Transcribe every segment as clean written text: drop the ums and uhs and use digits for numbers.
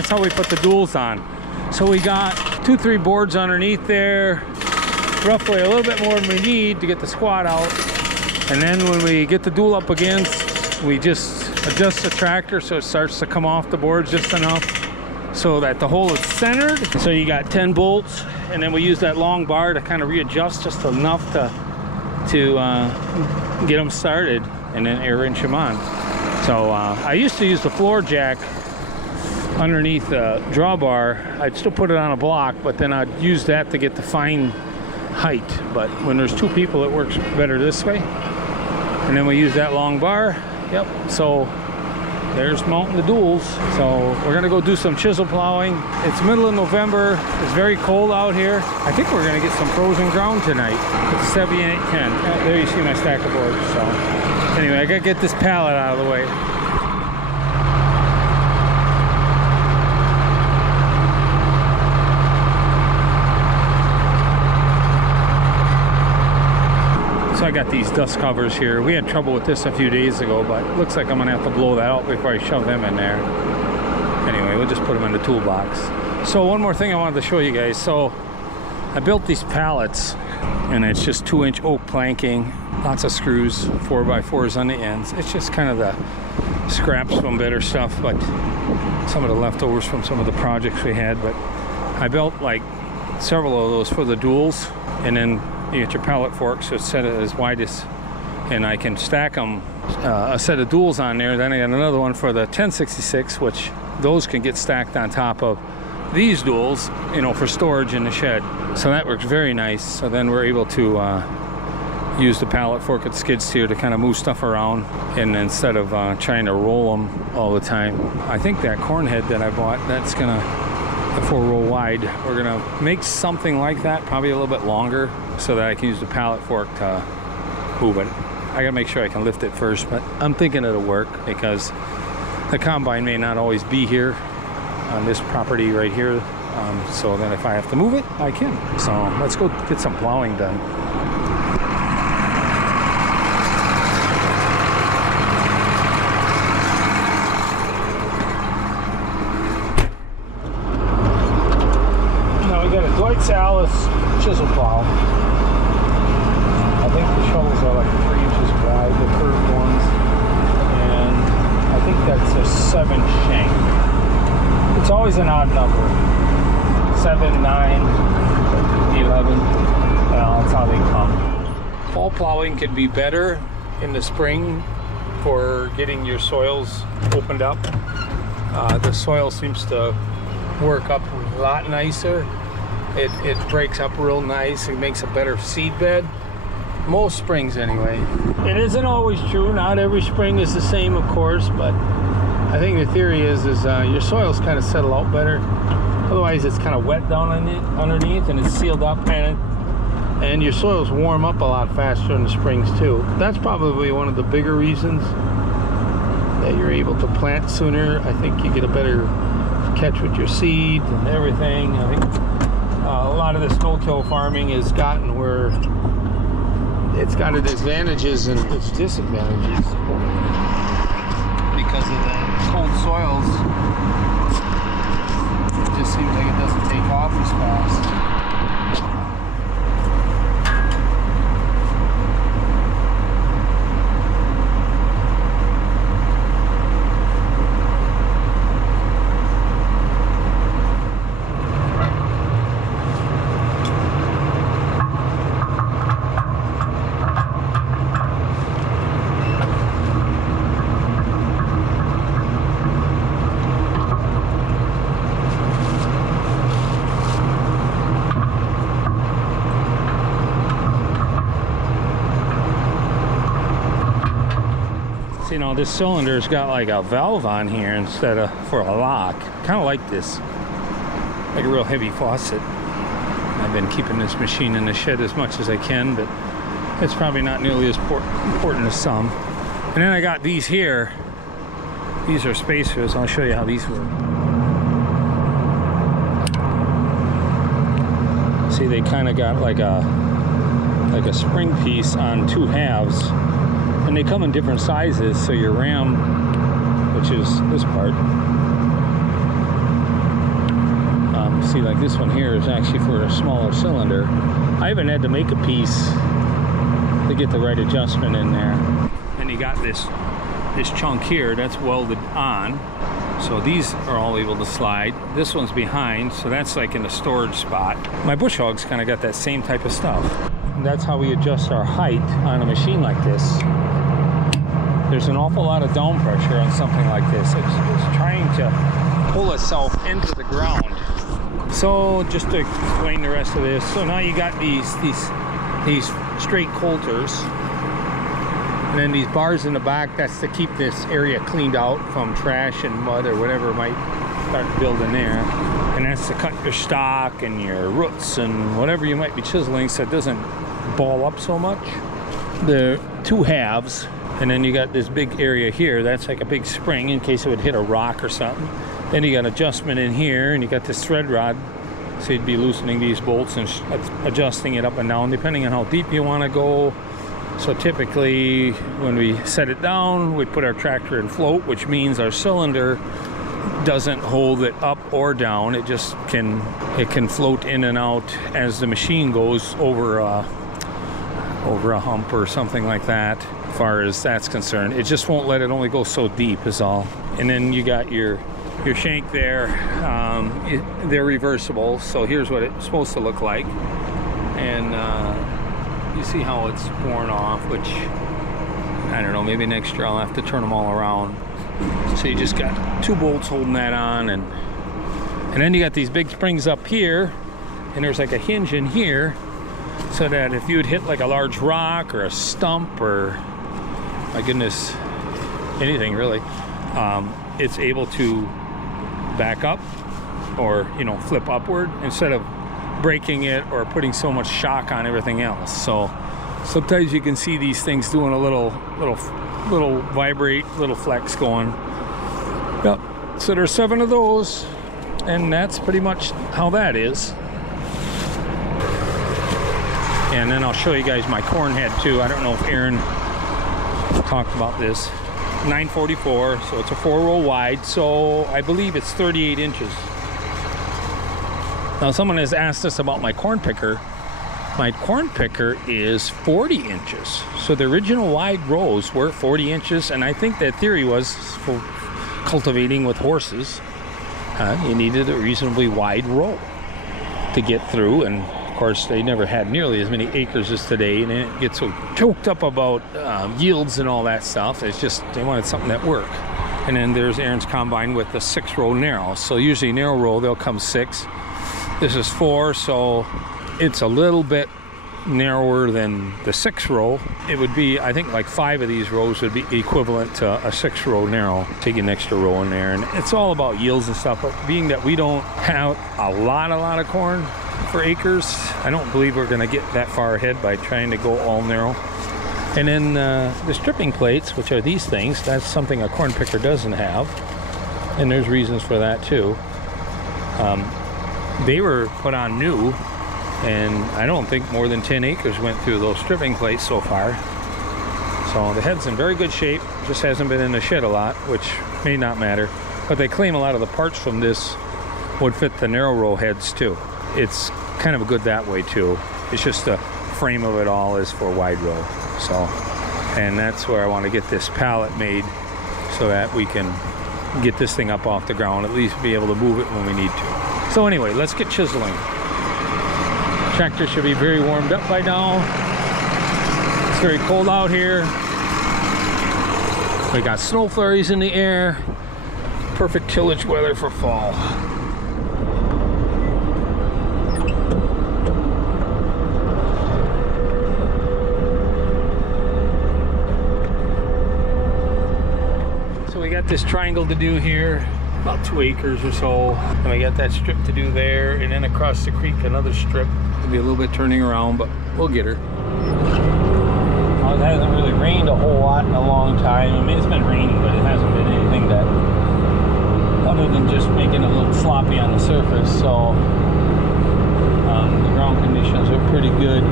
That's how we put the duels on. So we got 2-3 boards underneath there, roughly a little bit more than we need to get the squat out. And then when we get the duel up against, we just adjust the tractor so it starts to come off the boards just enough so that the hole is centered. So you got 10 bolts, and then we use that long bar to kind of readjust just enough to get them started, and then air wrench them on. So I used to use the floor jack underneath the drawbar. I'd still put it on a block, but then I'd use that to get the fine height. But when there's 2 people, it works better this way. And then we use that long bar. Yep, so there's mounting the duels. So we're gonna go do some chisel plowing. It's middle of November. It's very cold out here. I think we're gonna get some frozen ground tonight. It's 7810. There you see my stack of boards. So anyway, I gotta get this pallet out of the way. So I got these dust covers here. We had trouble with this a few days ago, but it looks like I'm gonna have to blow that out before I shove them in there. Anyway, we'll just put them in the toolbox. So one more thing I wanted to show you guys. So I built these pallets, and it's just 2-inch oak planking, lots of screws, 4x4s on the ends. It's just kind of the scraps from better stuff, but some of the leftovers from some of the projects we had. But I built like several of those for the duels, and then you get your pallet forks, so it's set as wide as, and I can stack them, a set of duels on there. Then I got another one for the 1066, which those can get stacked on top of these duels, you know, for storage in the shed. So that works very nice. So then we're able to use the pallet fork and skid steer to kind of move stuff around, and instead of trying to roll them all the time. I think that corn head that I bought, that's gonna, the 4-row wide, we're gonna make something like that, probably a little bit longer, so that I can use the pallet fork to move it. I gotta make sure I can lift it first, but I'm thinking it'll work because the combine may not always be here on this property right here. So then if I have to move it, I can. So let's go get some plowing done. Now we got a Deutz-Allis chisel plow. I think the shovels are like 3 inches wide, the curved ones, and I think that's a 7 shank. It's always an odd number, 7, 9, 11. Well, that's how they come. Fall plowing could be better in the spring for getting your soils opened up. The soil seems to work up a lot nicer. It breaks up real nice. It makes a better seed bed. Most springs anyway. It isn't always true. Not every spring is the same, of course, but I think the theory is your soils kind of settle out better. Otherwise it's kind of wet down underneath, and it's sealed up, and your soils warm up a lot faster in the springs too. That's probably one of the bigger reasons that you're able to plant sooner. I think you get a better catch with your seed and everything. I think a lot of this no-till farming has gotten where it's got its advantages and its disadvantages because of the cold soils. It just seems like it doesn't take off as fast. You know, this cylinder's got like a valve on here instead of for a lock. Kind of like this, like a real heavy faucet. I've been keeping this machine in the shed as much as I can, but it's probably not nearly as important as some. And then I got these here. These are spacers. I'll show you how these work. See, they kind of got like a spring piece on 2 halves. And they come in different sizes, so your ram, which is this part, See, like this one here is actually for a smaller cylinder. I even had to make a piece to get the right adjustment in there. And you got this chunk here that's welded on. So these are all able to slide. This one's behind, so that's like in the storage spot. My bush hog's kind of got that same type of stuff. And that's how we adjust our height on a machine like this. There's an awful lot of down pressure on something like this. It's trying to pull itself into the ground. So just to explain the rest of this, so now you got these straight coulters, and then these bars in the back, that's to keep this area cleaned out from trash and mud or whatever might start building there. And that's to cut your stock and your roots and whatever you might be chiseling so it doesn't ball up so much. The two halves, and then you got this big area here, that's like a big spring in case it would hit a rock or something. Then you got adjustment in here, and you got this thread rod, so you'd be loosening these bolts and adjusting it up and down depending on how deep you want to go. So typically when we set it down, we put our tractor in float, which means our cylinder doesn't hold it up or down. It just can float in and out as the machine goes over a hump or something like that. As far as that's concerned, it just won't let it only go so deep is all. And then you got your shank there. They're reversible, so here's what it's supposed to look like. And you see how it's worn off, which I don't know, maybe next year I'll have to turn them all around. So you just got two bolts holding that on, and then you got these big springs up here, and there's like a hinge in here, so that if you would hit like a large rock or a stump or, my goodness, anything really, it's able to back up or, you know, flip upward instead of breaking it or putting so much shock on everything else. So sometimes you can see these things doing a little vibrate, little flex going. Yep. So there's 7 of those, and that's pretty much how that is. And then I'll show you guys my corn head too. I don't know if Aaron talked about this. 944, so it's a 4-row wide, so I believe it's 38 inches. Now someone has asked us about my corn picker. My corn picker is 40 inches. So the original wide rows were 40 inches, and I think that theory was for cultivating with horses. You needed a reasonably wide row to get through, and of course they never had nearly as many acres as today, and it gets so choked up about yields and all that stuff. It's just they wanted something that worked. And then there's Aaron's combine with the 6-row narrow. So usually narrow row they'll come 6. This is 4, so it's a little bit narrower than the 6-row. It would be, I think, like 5 of these rows would be equivalent to a 6-row narrow. Take an extra row in there, and it's all about yields and stuff. But being that we don't have a lot of corn for acres, I don't believe we're going to get that far ahead by trying to go all narrow. And then the stripping plates, which are these things, that's something a corn picker doesn't have, and there's reasons for that too. They were put on new, and I don't think more than 10 acres went through those stripping plates so far. So the head's in very good shape, just hasn't been in the shed a lot, which may not matter. But they claim a lot of the parts from this would fit the narrow row heads too. It's kind of good that way too. It's just the frame of it all is for wide row. So, and that's where I want to get this pallet made so that we can get this thing up off the ground, at least be able to move it when we need to. So anyway, let's get chiseling. Tractor should be very warmed up by now. It's very cold out here. We got snow flurries in the air. Perfect tillage weather for fall. So we got this triangle to do here. About 2 acres or so, and we got that strip to do there, and then across the creek another strip. It'll be a little bit turning around, but we'll get her. Well, it hasn't really rained a whole lot in a long time. I mean, it's been raining, but it hasn't been anything that, other than just making it a little sloppy on the surface. So the ground conditions are pretty good.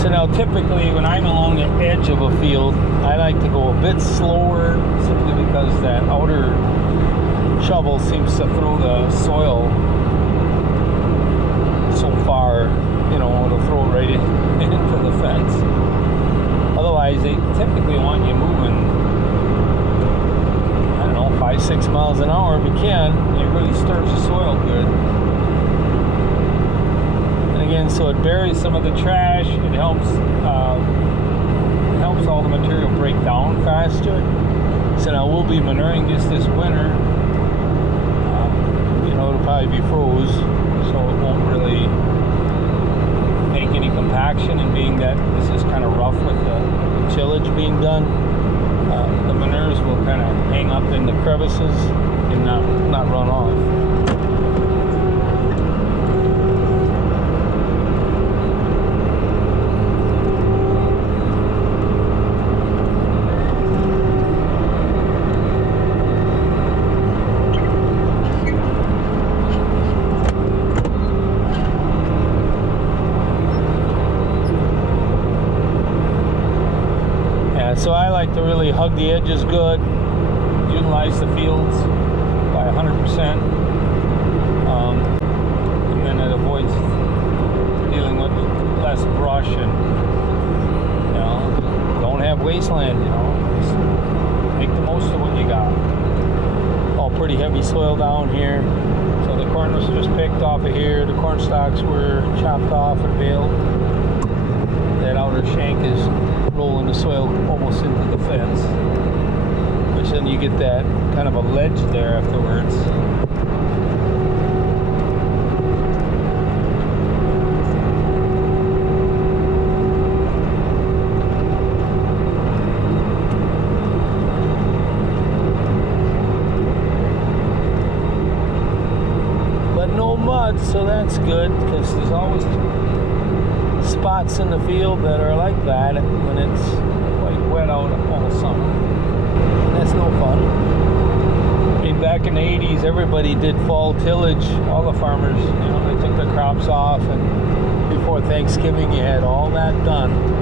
So now typically when I'm along the edge of a field, I like to go a bit slower, simply because that outer shovel seems to throw the soil so far, you know, it'll throw it right into the fence. Otherwise, they typically want you moving, I don't know, 5-6 miles an hour if you can. It really stirs the soil good. And again, so it buries some of the trash. It helps all the material break down faster. So now we'll be manuring this winter. You know, it'll probably be froze, so it won't really make any compaction. And being that this is kind of rough with the tillage being done, the manures will kind of hang up in the crevices and not run off. So I like to really hug the edges good, utilize the fields by 100%, and then it avoids dealing with less brush and, you know, don't have wasteland, you know, just make the most of what you got. All pretty heavy soil down here, so the corn was just picked off of here, the corn stalks were chopped off and baled. That outer shank is rolling the soil almost into the fence, which then you get that kind of a ledge there afterwards. But no mud, so that's good, because there's always spots in the field that are like that when it's quite wet out all summer. And that's no fun. I mean, back in the 80s, everybody did fall tillage. All the farmers, you know, they took their crops off, and before Thanksgiving, you had all that done.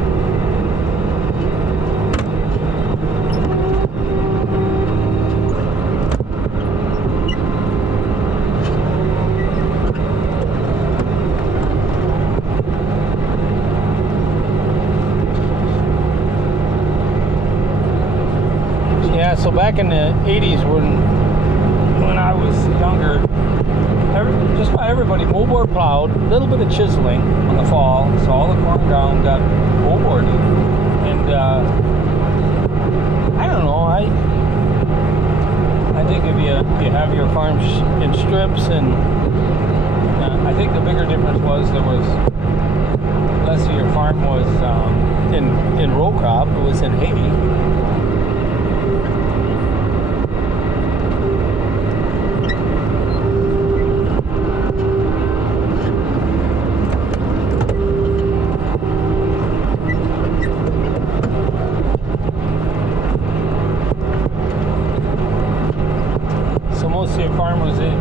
So back in the 80s when I was younger, just about everybody moldboard plowed, a little bit of chiseling in the fall, so all the corn ground got moldboarded. And I don't know, I think if you have your farm in strips, and I think the bigger difference was there was less of your farm was in row crop, it was in hay. Farm was in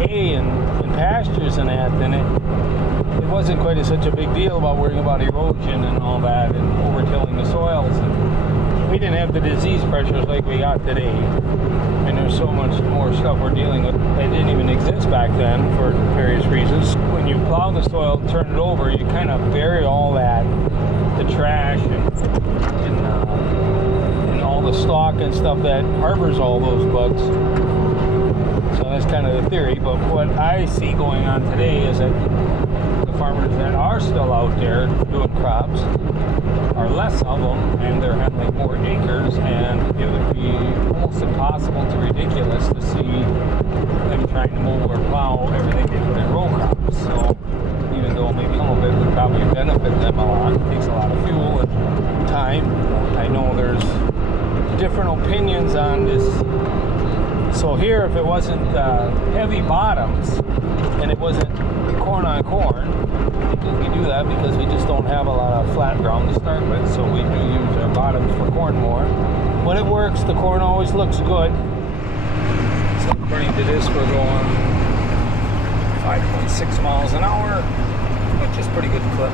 hay and pastures and that, then it wasn't quite such a big deal about worrying about erosion and all that and overtilling the soils. And we didn't have the disease pressures like we got today, and there's so much more stuff we're dealing with that didn't even exist back then for various reasons. When you plow the soil, turn it over, you kind of bury all that, the trash and all the stalk and stuff that harbors all those bugs. So that's kind of the theory, but what I see going on today is that the farmers that are still out there doing crops are less of them, and they're handling more acres, and it would be almost impossible to ridiculous to see them trying to mow or plow everything they put in row crops. So even though maybe some of it would probably benefit them a lot, it takes a lot of fuel and time. I know there's different opinions on this. So here, if it wasn't heavy bottoms and it wasn't corn on corn, we do that because we just don't have a lot of flat ground to start with, so we do use our bottoms for corn more. When it works, the corn always looks good. So according to this, we're going 5.6 miles an hour, which is pretty good clip.